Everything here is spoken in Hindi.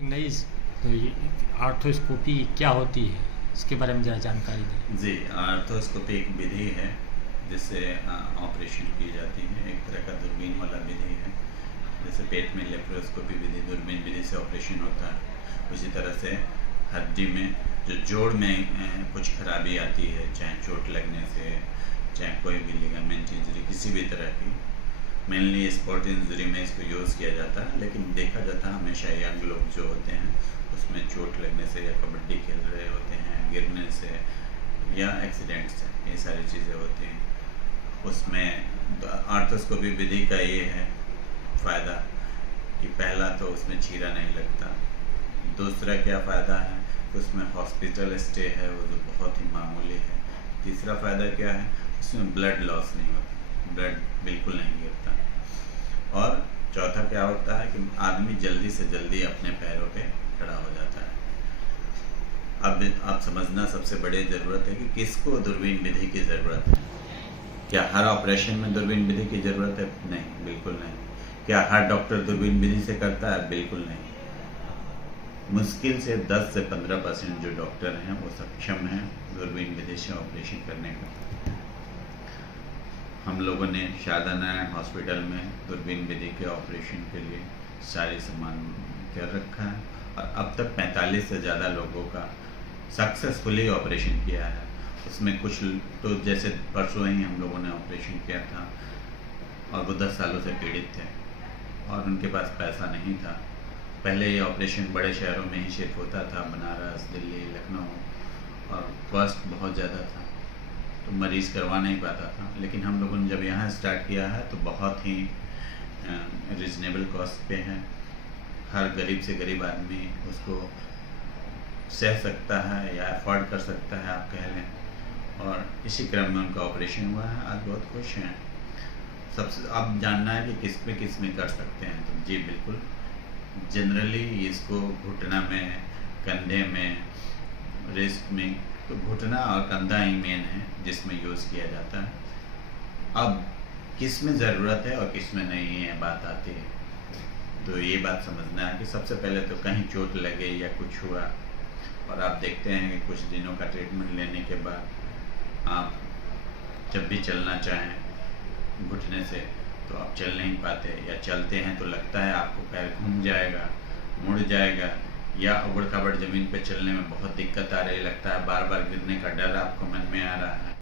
नई तो ये आर्थ्रोस्कोपी क्या होती है, इसके बारे में ज़रा जानकारी दें। जी, आर्थ्रोस्कोपी एक विधि है जिससे ऑपरेशन की जाती है। एक तरह का दूरबीन वाला विधि है। जैसे पेट में लेप्रोस्कोपी विधि दूरबीन विधि से ऑपरेशन होता है, उसी तरह से हड्डी में जो जोड़ में कुछ खराबी आती है, चाहे चोट लगने से, चाहे कोई भी लिगामेंट इंजरी किसी भी तरह की, मेनली स्पोर्ट इंजरी में इसको यूज़ किया जाता है। लेकिन देखा जाता है हमेशा यंग लोग जो होते हैं उसमें चोट लगने से या कबड्डी खेल रहे होते हैं, गिरने से या एक्सीडेंट से, ये सारी चीज़ें होती हैं। उसमें आर्थ्रोस्कोपी विधि का ये है फ़ायदा कि पहला तो उसमें चीरा नहीं लगता। दूसरा क्या फ़ायदा है, उसमें हॉस्पिटल स्टे है वो जो बहुत ही मामूली है। तीसरा फ़ायदा क्या है, उसमें ब्लड लॉस नहीं होता, ब्लड बिल्कुल नहीं गिरता। और चौथा क्या होता है कि आदमी जल्दी से जल्दी अपने पैरों पे खड़ा हो जाता है। अब आप समझना सबसे बड़ी ज़रूरत है कि किसको दूरबीन विधि की ज़रूरत है। क्या हर ऑपरेशन में दूरबीन विधि की ज़रूरत है? नहीं, बिल्कुल नहीं। क्या हर डॉक्टर दूरबीन विधि से करता है? बिल्कुल नहीं। मुश्किल से 10 से 15% जो डॉक्टर हैं वो सक्षम हैं दूरबीन विधि से ऑपरेशन करने का। हम लोगों ने शारदा नारायण हॉस्पिटल में दूरबीन विधि के ऑपरेशन के लिए सारी सामान कर रखा है और अब तक 45 से ज़्यादा लोगों का सक्सेसफुली ऑपरेशन किया है। उसमें कुछ तो जैसे परसों ही हम लोगों ने ऑपरेशन किया था और वो 10 सालों से पीड़ित थे और उनके पास पैसा नहीं था। पहले ये ऑपरेशन बड़े शहरों में ही शिफ्ट होता था, बनारस, दिल्ली, लखनऊ, और कॉस्ट बहुत ज़्यादा था तो मरीज़ करवा नहीं पाता था। लेकिन हम लोगों ने जब यहाँ स्टार्ट किया है तो बहुत ही रिजनेबल कॉस्ट पे है। हर गरीब से गरीब आदमी उसको सह सकता है या अफोर्ड कर सकता है, आप कह लें। और इसी क्रम में उनका ऑपरेशन हुआ है, आज बहुत खुश हैं। सबसे अब जानना है कि किस में कर सकते हैं, तो जी बिल्कुल, जनरली इसको घुटना में, कंधे में, रिस्ट में, तो घुटना और कंधा ही मेन है जिसमें यूज़ किया जाता है। अब किस में ज़रूरत है और किस में नहीं है बात आती है, तो ये बात समझना है कि सबसे पहले तो कहीं चोट लगे या कुछ हुआ और आप देखते हैं कि कुछ दिनों का ट्रीटमेंट लेने के बाद आप जब भी चलना चाहें घुटने से तो आप चल नहीं पाते, या चलते हैं तो लगता है आपको पैर घूम जाएगा, मुड़ जाएगा, या उबड़ खाबड़ ज़मीन पे चलने में बहुत दिक्कत आ रही, लगता है बार बार गिरने का डर आपको मन में आ रहा है।